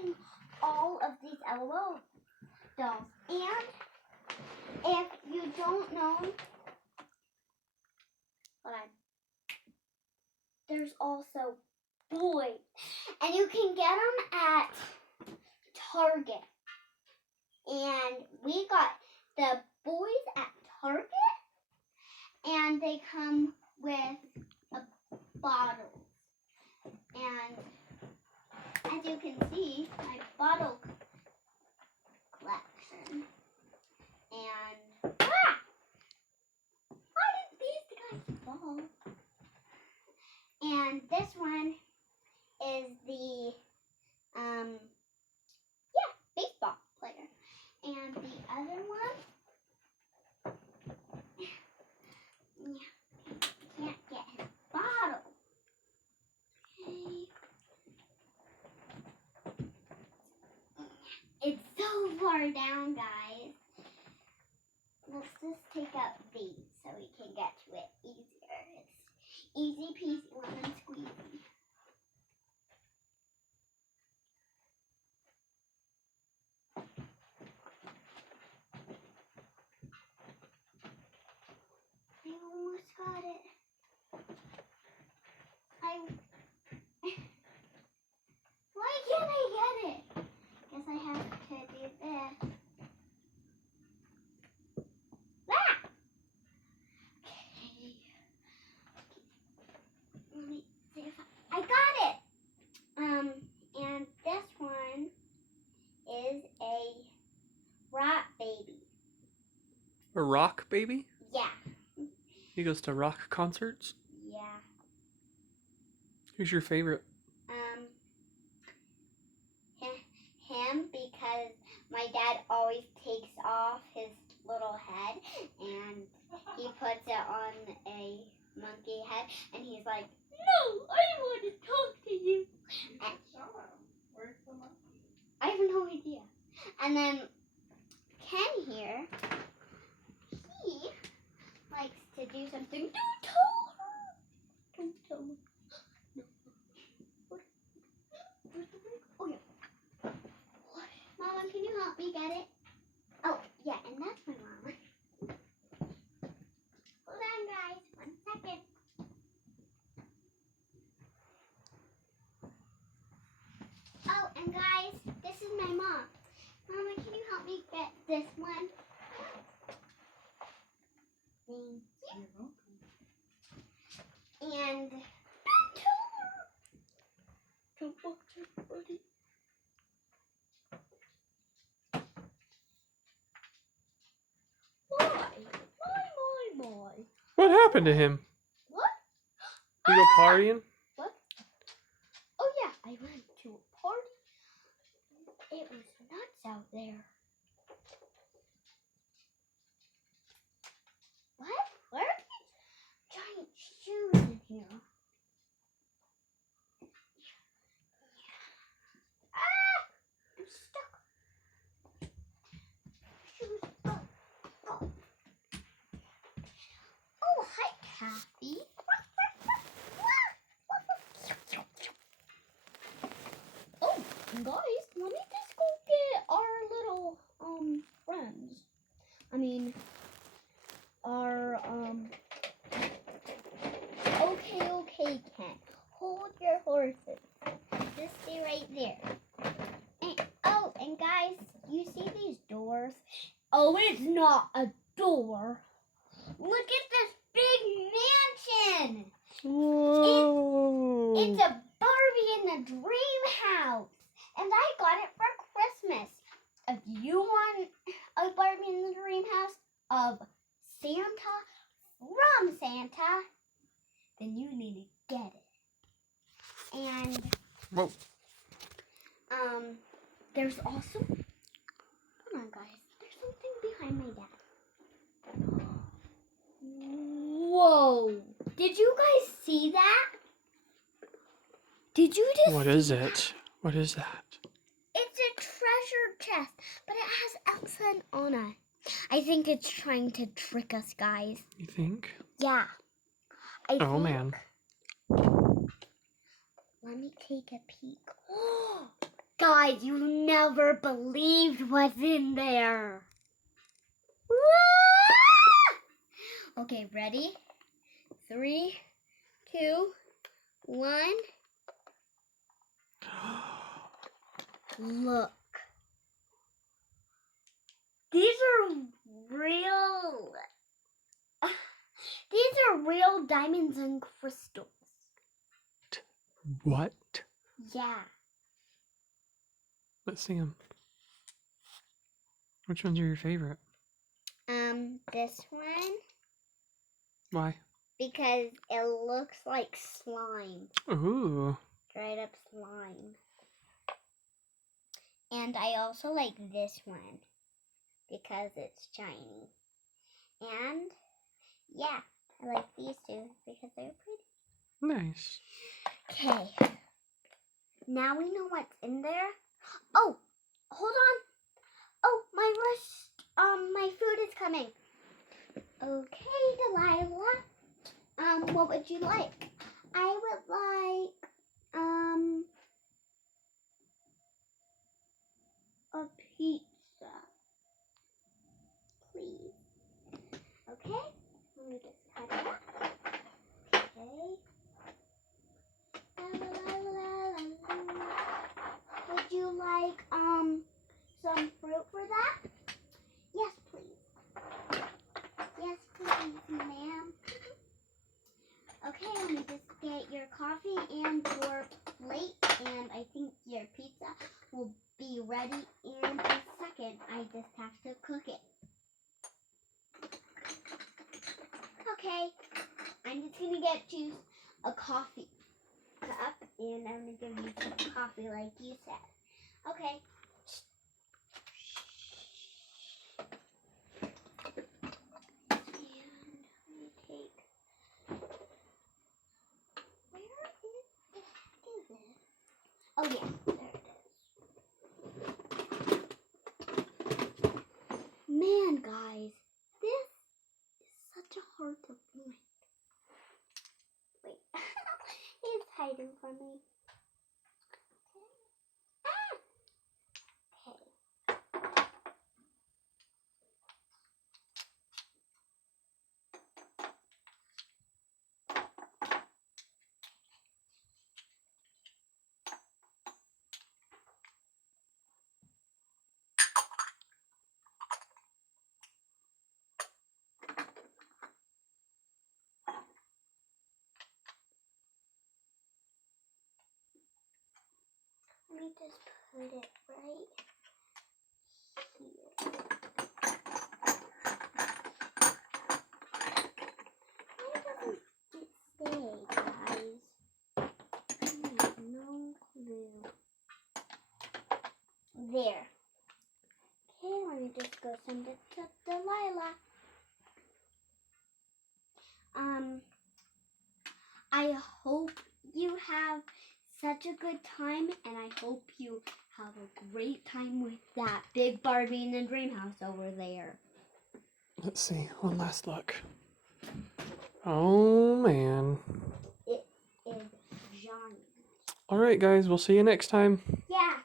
opening all of these LOL dolls. And if you don't know, there's also boys. And you can get them at Target. And we got the boys at Target. And they come with a bottle. And as you can see, my bottle collection. And how did these guys fall? And this one is the baseball player. And the other one, can't get his bottle. Okay. It's so far down, guys. Let's just take out these so we can get to it easier. It's easy peasy lemon squeezy. I almost got it. Why can't I get it? Guess I have to do this. Okay. Let me see if I got it. And this one is a rock baby. A rock baby? Yeah. He goes to rock concerts? Yeah. Who's your favorite? Him, because my dad always takes off his little head and he puts it on a monkey head and he's like, no, I want to talk to you. And Where's the monkey? I have no idea. And then Ken here, he likes to do something. Don't tell her. Don't tell her. No. Where's the break? Oh, yeah. Mama, can you help me get it? Oh, yeah, and that's my mama. Hold on, guys. 1 second. Oh, and guys, this is my mom. Mama, can you help me get this one? Thank you. And don't tell her. Don't watch everybody. My. What happened to him? What? You go partying? What? Oh yeah, I went to a party. It was nuts out there. What? Where are these giant shoes in here? Ah! I'm stuck. Shoes. Oh. Oh, hi, Kathy. Oh, and guys, let me just go get our little friends. I mean, our Okay, Ken. Hold your horses. Just stay right there. And guys, you see these doors? Oh, it's not a door. Look at this big mansion. Whoa. It's a Barbie in the dream house. And I got it for Christmas. If you want a Barbie in the dream house of Santa from Santa, then you need to get it. And Whoa. there's also, come on guys, there's something behind my dad. Whoa! Did you guys see that? Did you just What is it? What is that? It's a treasure chest, but it has Elsa and Anna. I think it's trying to trick us, guys. You think? Yeah. I Oh, think... man. Let me take a peek. Guys! Guys, you never believed what's in there. Okay, ready? 3, 2, 1. Look. These are real. These are real diamonds and crystals. What? Yeah. Let's see them. Which ones are your favorite? This one, Why? because it looks like slime. Ooh. Dried up slime. And I also like this one because it's shiny. And yeah, I like these two because they're pretty. Nice. Okay. Now we know what's in there. Oh, hold on. Oh, my food is coming. Okay, Delilah. What would you like? I would like, a pizza. Please. Okay, let me just cut it up. Okay. La, la, la, la, la, la. Would you like, some fruit for that? Yes, please. Yes, please, ma'am. Okay, let me just get your coffee and your plate, and I think your pizza will be ready in a second. I just have to cook it. Okay, I'm just gonna get you a coffee cup, and I'm gonna give you some coffee like you said. Okay. And let me take. Where is it? Oh yeah, there it is. Man, guys, this is such a hard to find. Wait, he's hiding from me. Okay. Let me just put it right here. Why doesn't it stay, guys? I have no clue. There. Okay, let me just go send it to Delilah. I hope you have such a good time, and I hope you have a great time with that big Barbie in the dream house over there. Let's see. One last look. Oh, man. It is giant. All right, guys. We'll see you next time. Yeah.